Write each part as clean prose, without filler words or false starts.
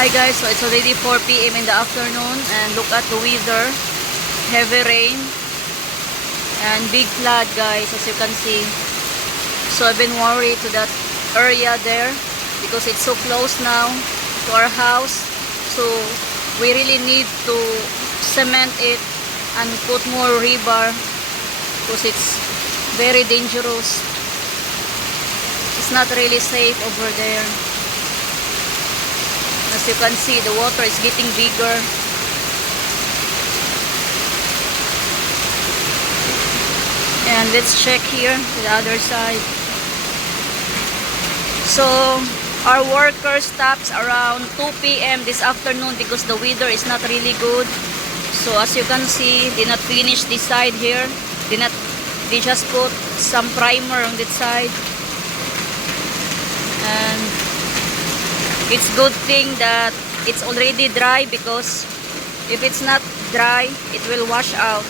Hi guys, so it's already 4 p.m. in the afternoon and look at the weather. Heavy rain and big flood guys, as you can see. So I've been worried to that area there because it's so close now to our house. So we really need to cement it and put more rebar because it's very dangerous. It's not really safe over there. As you can see, the water is getting bigger. And let's check here to the other side. So our worker stops around 2 p.m. this afternoon because the weather is not really good. So as you can see, they not finish this side here. They just put some primer on that side. And it's good thing that it's already dry because if it's not dry, it will wash out.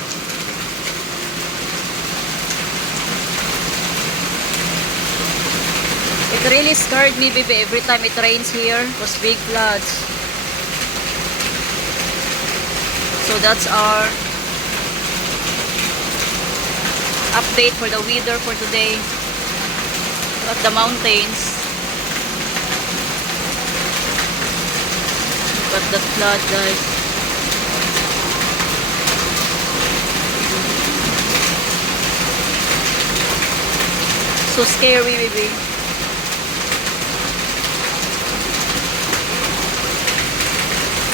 It really scared me, baby, every time it rains here. It was big floods. So that's our update for the weather for today at the mountains. Look at the flood, guys. So scary, baby.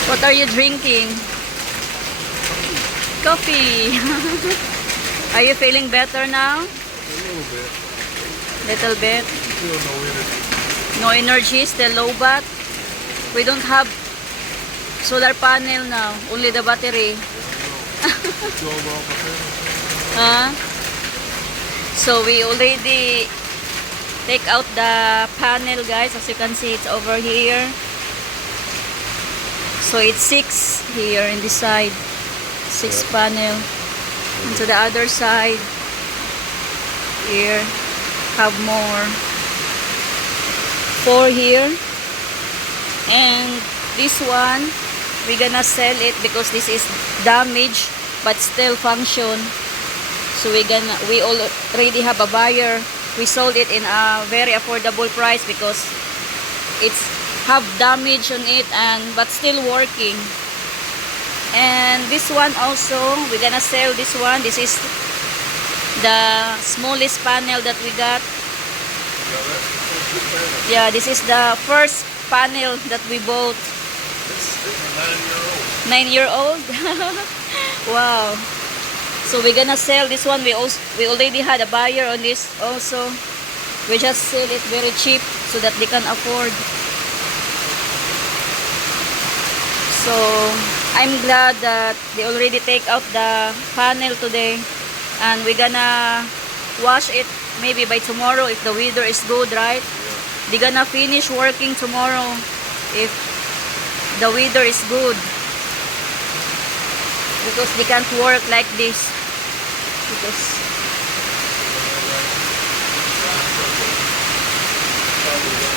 What are you drinking? Coffee. Are you feeling better now? A little bit. Little bit. Still no energy. No energy, still low bat. We don't have solar panel now, only the battery. Huh? So we already take out the panel, guys. As you can see, it's over here. So it's 6 here in this side. 6 panel. And to the other side, here, have more. 4 here. And this one, we're gonna sell it because this is damaged but still function. So we already have a buyer. We sold it in a very affordable price because it's have damage on it but still working. And this one also, we're gonna sell this one. This is the smallest panel that we got. Yeah, this is the first panel that we bought. It's a 9-year-old. Wow. So we're gonna sell this one. We already had a buyer on this also. We just sell it very cheap so that they can afford. So I'm glad that they already take out the panel today, and we're gonna wash it maybe by tomorrow if the weather is good, right? They're gonna finish working tomorrow if the weather is good, because they can't work like this because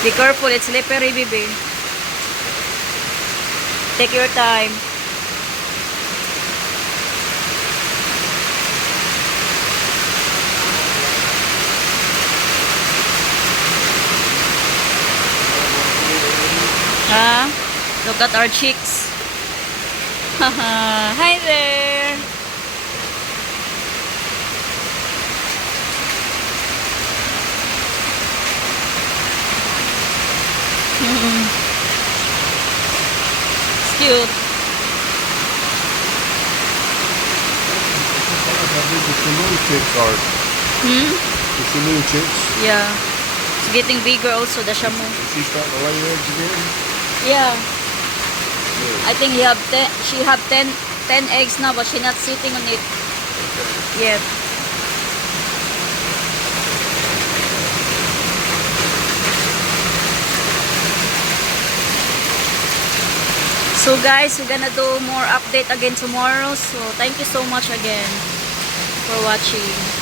be careful, it's slippery, baby. Take your time. Look at our chicks. Hi there. It's cute. It's the little chicks are. It's the little chicks. Yeah. It's getting bigger also, the shamu. Is she starting to lay eggs again? Yeah. Good. I think she have 10 eggs now, but she's not sitting on it yet. So guys, we're gonna do more update again tomorrow. So thank you so much again for watching.